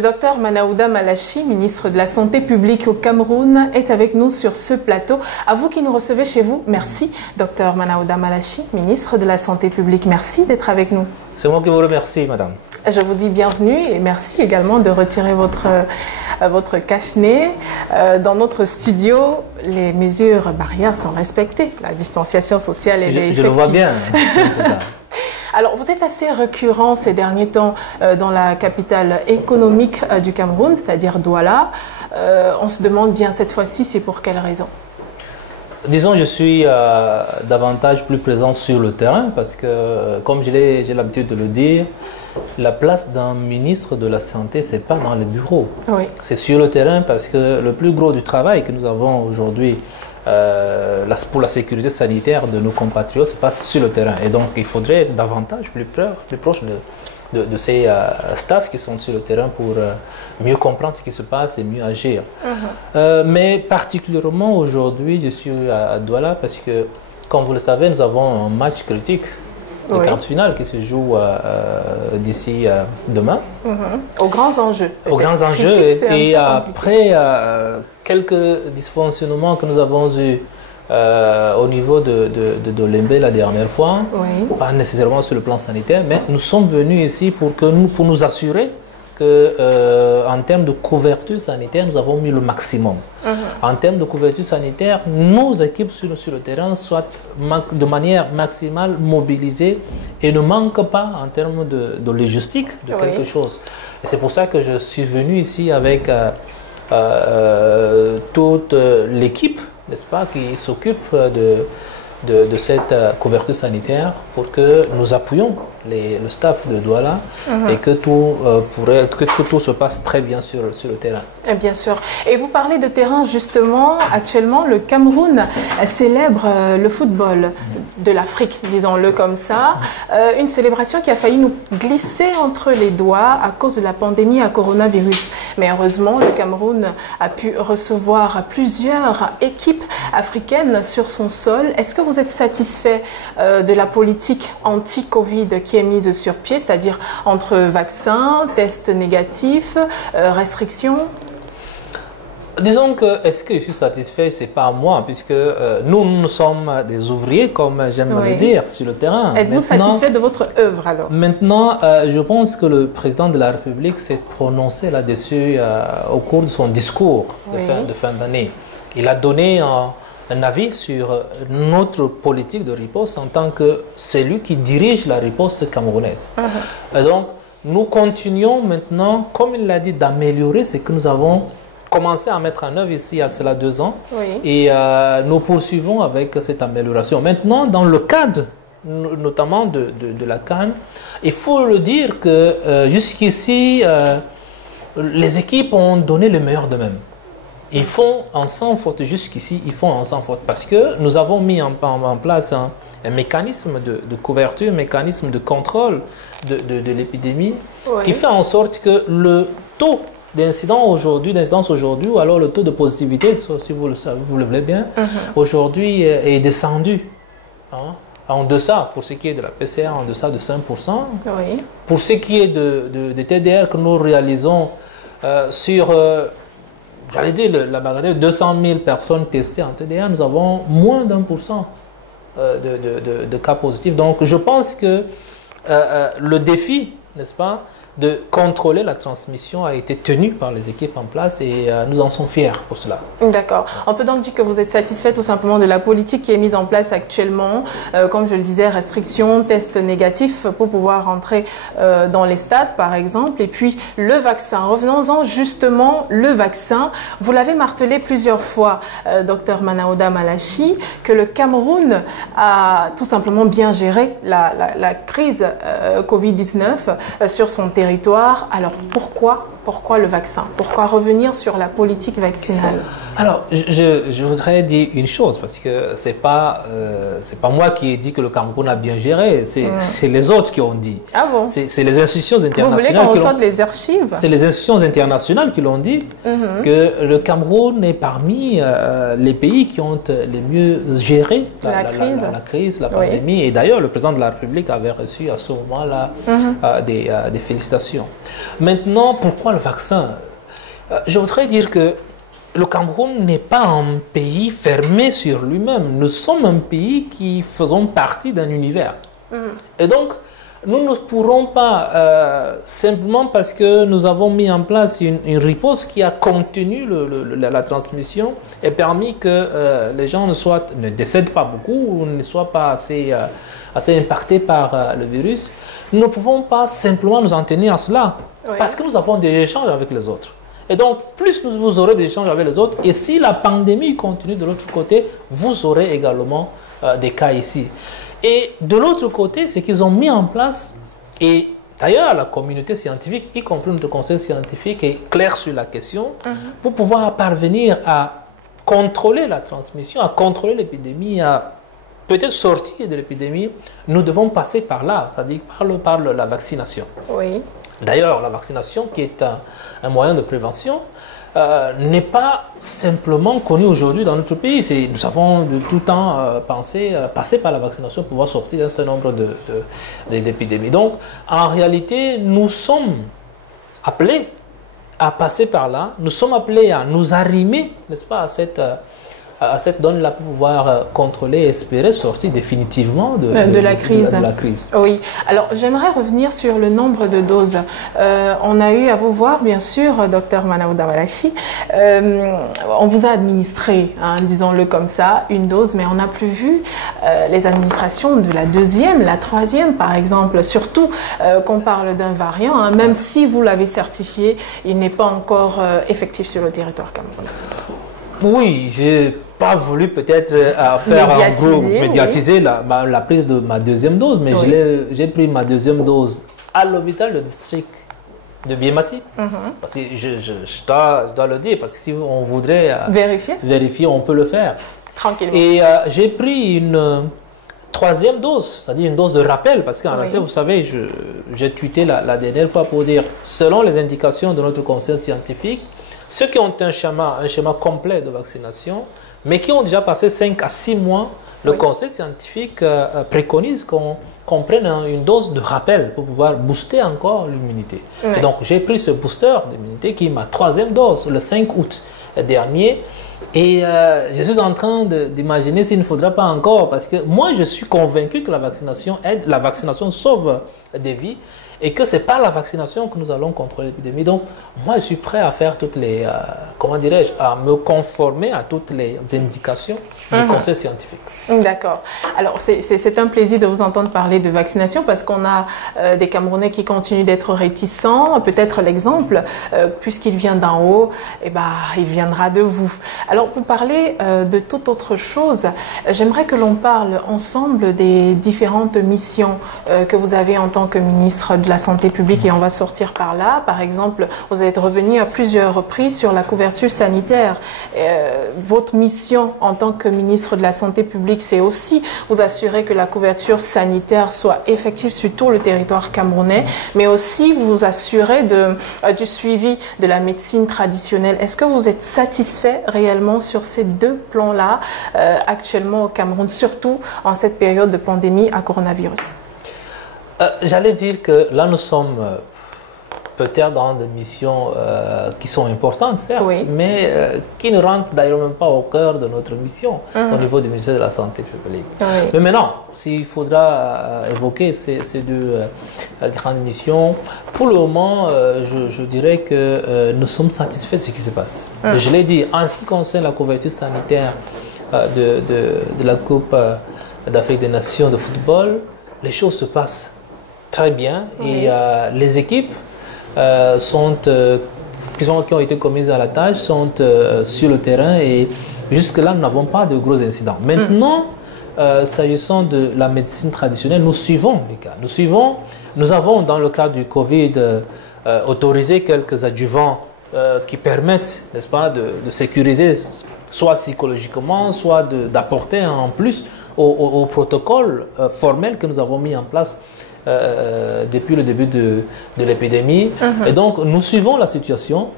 Le docteur Manaouda Malachi, ministre de la Santé publique au Cameroun, est avec nous sur ce plateau. À vous qui nous recevez chez vous, merci. Docteur Manaouda Malachi, ministre de la Santé publique, merci d'être avec nous. C'est moi qui vous remercie, madame. Je vous dis bienvenue et merci également de retirer votre cache-nez. Dans notre studio, les mesures barrières sont respectées. La distanciation sociale est effective. Je le vois bien, en tout cas. Alors, vous êtes assez récurrent ces derniers temps dans la capitale économique du Cameroun, c'est-à-dire Douala. On se demande bien cette fois-ci, c'est pour quelle raison? Disons, je suis davantage plus présent sur le terrain parce que, comme j'ai l'habitude de le dire, la place d'un ministre de la Santé, ce n'est pas dans les bureaux. Oui. C'est sur le terrain parce que le plus gros du travail que nous avons aujourd'hui pour la sécurité sanitaire de nos compatriotes se passe sur le terrain. Et donc, il faudrait davantage, plus proche de ces staffs qui sont sur le terrain pour mieux comprendre ce qui se passe et mieux agir. Mais particulièrement aujourd'hui, je suis à Douala parce que, comme vous le savez, nous avons un match critique de quart de finale qui se joue d'ici demain. Aux grands enjeux. Aux grands enjeux. Et après quelques dysfonctionnements que nous avons eus au niveau de Lembe la dernière fois, pas nécessairement sur le plan sanitaire, mais nous sommes venus ici pour nous assurer qu'en termes de couverture sanitaire, nous avons mis le maximum. En termes de couverture sanitaire, nos équipes sur le terrain soient de manière maximale mobilisées et ne manquent pas en termes de logistique de quelque chose. Et c'est pour ça que je suis venu ici avec toute l'équipe, n'est-ce pas, qui s'occupe de cette couverture sanitaire pour que nous appuyions le staff de Douala et que tout se passe très bien sur le terrain. Et bien sûr. Et vous parlez de terrain justement. Actuellement, le Cameroun célèbre le football de l'Afrique, disons-le comme ça. Une célébration qui a failli nous glisser entre les doigts à cause de la pandémie à coronavirus. Mais heureusement, le Cameroun a pu recevoir plusieurs équipes africaines sur son sol. Est-ce que vous êtes satisfait de la politique anti-Covid qui est mise sur pied, c'est-à-dire entre vaccins, tests négatifs, restrictions? Disons que, est-ce que je suis satisfait? C'est pas moi, puisque nous sommes des ouvriers, comme j'aime le dire, sur le terrain. Êtes-vous satisfait de votre œuvre alors? Maintenant, je pense que le président de la République s'est prononcé là-dessus au cours de son discours de fin d'année. Il a donné un avis sur notre politique de riposte en tant que celui qui dirige la riposte camerounaise. Et donc, nous continuons maintenant, comme il l'a dit, d'améliorer ce que nous avons commencé à mettre en œuvre ici il y a cela 2 ans. Et nous poursuivons avec cette amélioration. Maintenant, dans le cadre notamment de la CAN, il faut le dire que jusqu'ici, les équipes ont donné le meilleur d'eux-mêmes. Ils font en sans faute, jusqu'ici, ils font en sans faute parce que nous avons mis en place un mécanisme de couverture, un mécanisme de contrôle de l'épidémie qui fait en sorte que le taux d'incidence aujourd'hui, ou alors le taux de positivité, si vous le voulez bien, aujourd'hui est descendu en deçà, pour ce qui est de la PCR, en deçà de 5%. Pour ce qui est de TDR que nous réalisons sur... J'allais dire, la bagatelle, 200 000 personnes testées en TDA, nous avons moins d'1% de cas positifs. Donc, je pense que le défi, n'est-ce pas, de contrôler la transmission a été tenu par les équipes en place et nous en sommes fiers pour cela. D'accord. On peut donc dire que vous êtes satisfait tout simplement de la politique qui est mise en place actuellement, comme je le disais, restrictions, tests négatifs pour pouvoir rentrer dans les stades par exemple, et puis le vaccin. Revenons-en justement, le vaccin. Vous l'avez martelé plusieurs fois, docteur Manaouda Malachi, que le Cameroun a tout simplement bien géré la crise Covid-19 sur son territoire. Alors pourquoi le vaccin? Pourquoi revenir sur la politique vaccinale? Alors, je voudrais dire une chose, parce que c'est pas moi qui ai dit que le Cameroun a bien géré, c'est les autres qui ont dit. Ah bon? C'est les institutions internationales. Vous voulez qu'on ressorte les archives? C'est les institutions internationales qui l'ont dit, que le Cameroun est parmi les pays qui ont les mieux géré la crise, la pandémie. Et d'ailleurs, le président de la République avait reçu à ce moment-là des félicitations. Maintenant, pourquoi le vaccin, je voudrais dire que le Cameroun n'est pas un pays fermé sur lui-même. Nous sommes un pays qui faisons partie d'un univers. Et donc, nous ne pourrons pas, simplement parce que nous avons mis en place une riposte qui a contenu la transmission et permis que les gens ne décèdent pas beaucoup ou ne soient pas assez impactés par le virus. Nous ne pouvons pas simplement nous en tenir à cela, parce que nous avons des échanges avec les autres. Et donc, plus vous aurez des échanges avec les autres, et si la pandémie continue de l'autre côté, vous aurez également des cas ici. Et de l'autre côté, c'est qu'ils ont mis en place, et d'ailleurs la communauté scientifique, y compris notre conseil scientifique, est clair sur la question, pour pouvoir parvenir à contrôler la transmission, à contrôler l'épidémie, à peut-être sortir de l'épidémie, nous devons passer par là, c'est-à-dire par la vaccination. Oui. D'ailleurs, la vaccination, qui est un moyen de prévention, n'est pas simplement connu aujourd'hui dans notre pays. Nous avons de tout temps passer par la vaccination pour pouvoir sortir d'un certain nombre d'épidémies. Donc, en réalité, nous sommes appelés à passer par là. Nous sommes appelés à nous arrimer, n'est-ce pas, à cette donne-là pour pouvoir contrôler et espérer sortir définitivement de la crise. Oui. Alors, j'aimerais revenir sur le nombre de doses. On a eu à vous voir, bien sûr, Dr Manaou Damalachi. On vous a administré, disons-le comme ça, une dose, mais on n'a plus vu les administrations de la deuxième, la troisième, par exemple. Surtout qu'on parle d'un variant, même si vous l'avez certifié, il n'est pas encore effectif sur le territoire camerounais. Oui, j'ai pas voulu peut-être médiatiser la prise de ma deuxième dose, mais j'ai pris ma deuxième dose à l'hôpital de district de Biémassi. Parce que je dois le dire, parce que si on voudrait vérifier, on peut le faire. Tranquillement. Et j'ai pris une troisième dose, c'est-à-dire une dose de rappel, parce qu'en réalité, vous savez, j'ai tweeté la dernière fois pour dire, selon les indications de notre conseil scientifique, ceux qui ont un schéma complet de vaccination, mais qui ont déjà passé 5 à 6 mois, le conseil scientifique préconise qu'on prenne une dose de rappel pour pouvoir booster encore l'immunité. Et donc, j'ai pris ce booster d'immunité qui est ma troisième dose, le 5 août dernier. Et je suis en train d'imaginer s'il ne faudra pas encore, parce que moi, je suis convaincu que la vaccination aide, la vaccination sauve des vies, et que c'est par la vaccination que nous allons contrôler l'épidémie. Donc, moi, je suis prêt à faire toutes les, comment dirais-je, à me conformer à toutes les indications du conseil scientifique. D'accord. Alors, c'est un plaisir de vous entendre parler de vaccination, parce qu'on a des Camerounais qui continuent d'être réticents. Peut-être l'exemple, puisqu'il vient d'en haut, il viendra de vous. Alors, pour parler de toute autre chose, j'aimerais que l'on parle ensemble des différentes missions que vous avez en tant que ministre de la Santé publique, et on va sortir par là. Par exemple, vous êtes revenu à plusieurs reprises sur la couverture sanitaire. Votre mission en tant que ministre de la Santé publique, c'est aussi vous assurer que la couverture sanitaire soit effective sur tout le territoire camerounais, mais aussi vous assurer du suivi de la médecine traditionnelle. Est-ce que vous êtes satisfait réellement sur ces deux plans-là actuellement au Cameroun, surtout en cette période de pandémie à coronavirus? J'allais dire que là, nous sommes peut-être dans des missions qui sont importantes, certes, mais qui ne rentrent d'ailleurs même pas au cœur de notre mission au niveau du ministère de la Santé publique. Mais maintenant, s'il faudra évoquer ces deux grandes missions, pour le moment, je dirais que nous sommes satisfaits de ce qui se passe. Je l'ai dit, en ce qui concerne la couverture sanitaire de la Coupe d'Afrique des Nations de football, les choses se passent très bien, et les équipes qui ont été commises à la tâche sont sur le terrain, et jusque-là, nous n'avons pas de gros incidents. Maintenant, s'agissant de la médecine traditionnelle, nous suivons les cas. Nous avons, dans le cadre du Covid, autorisé quelques adjuvants qui permettent, n'est-ce pas, de sécuriser, soit psychologiquement, soit d'apporter en plus au protocole formel que nous avons mis en place depuis le début de l'épidémie. Et donc, nous suivons la situation.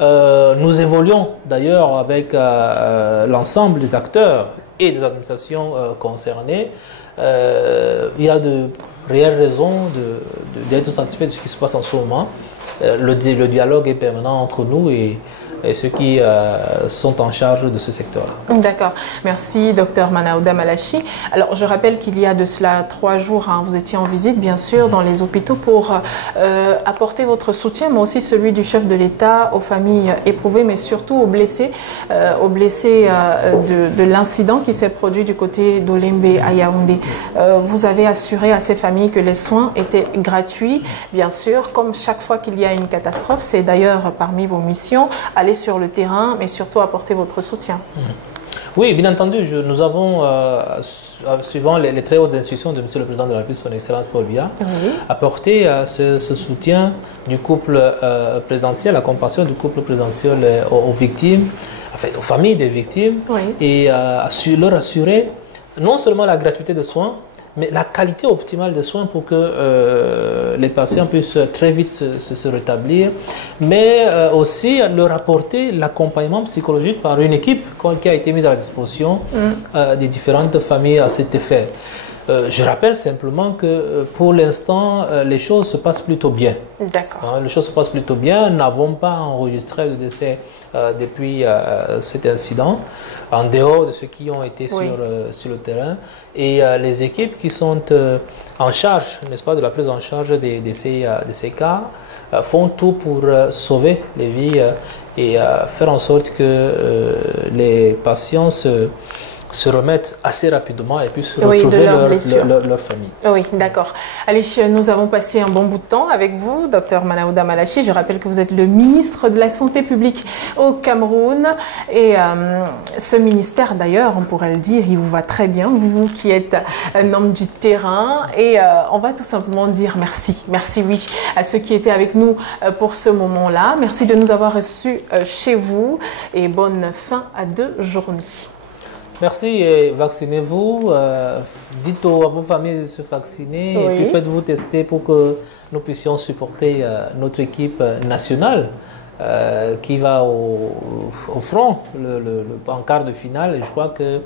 Nous évoluons d'ailleurs avec l'ensemble des acteurs et des administrations concernées. Il y a de réelles raisons d'être satisfait de ce qui se passe en ce moment. le dialogue est permanent entre nous et ceux qui sont en charge de ce secteur-là. D'accord. Merci, Dr Manaouda Malachi. Alors, je rappelle qu'il y a de cela 3 jours, vous étiez en visite, bien sûr, dans les hôpitaux pour apporter votre soutien, mais aussi celui du chef de l'État aux familles éprouvées, mais surtout aux blessés de l'incident qui s'est produit du côté d'Olembe à Yaoundé. Vous avez assuré à ces familles que les soins étaient gratuits, bien sûr, comme chaque fois qu'il y a une catastrophe. C'est d'ailleurs parmi vos missions, aller sur le terrain, mais surtout apporter votre soutien. Oui, bien entendu, nous avons, suivant les très hautes instructions de M. le Président de la République, son Excellence Paul Biya, apporté ce soutien du couple présidentiel, la compassion du couple présidentiel aux victimes, enfin aux familles des victimes, et leur assurer non seulement la gratuité des soins, mais la qualité optimale des soins pour que les patients puissent très vite se rétablir, mais aussi leur apporter l'accompagnement psychologique par une équipe qui a été mise à la disposition des différentes familles à cet effet. Je rappelle simplement que pour l'instant, les choses se passent plutôt bien. D'accord. Les choses se passent plutôt bien. Nous n'avons pas enregistré de décès depuis cet incident, en dehors de ceux qui ont été sur le terrain. Et les équipes qui sont en charge, n'est-ce pas, de la prise en charge de ces cas, font tout pour sauver les vies et faire en sorte que les patients se remettent assez rapidement et puissent retrouver leur famille. Oui, d'accord. Allez, nous avons passé un bon bout de temps avec vous, Dr Manaouda Malachi. Je rappelle que vous êtes le ministre de la Santé publique au Cameroun. Et ce ministère, d'ailleurs, on pourrait le dire, il vous va très bien, vous qui êtes un homme du terrain. Et on va tout simplement dire merci. Merci, oui, à ceux qui étaient avec nous pour ce moment-là. Merci de nous avoir reçus chez vous et bonne fin à 2 journées. Merci et vaccinez-vous. Dites à vos familles de se vacciner et puis faites-vous tester pour que nous puissions supporter notre équipe nationale qui va au front en quart de finale. Et je crois que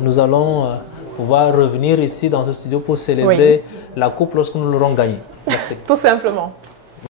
nous allons pouvoir revenir ici dans ce studio pour célébrer la coupe lorsque nous l'aurons gagnée. Merci. Tout simplement.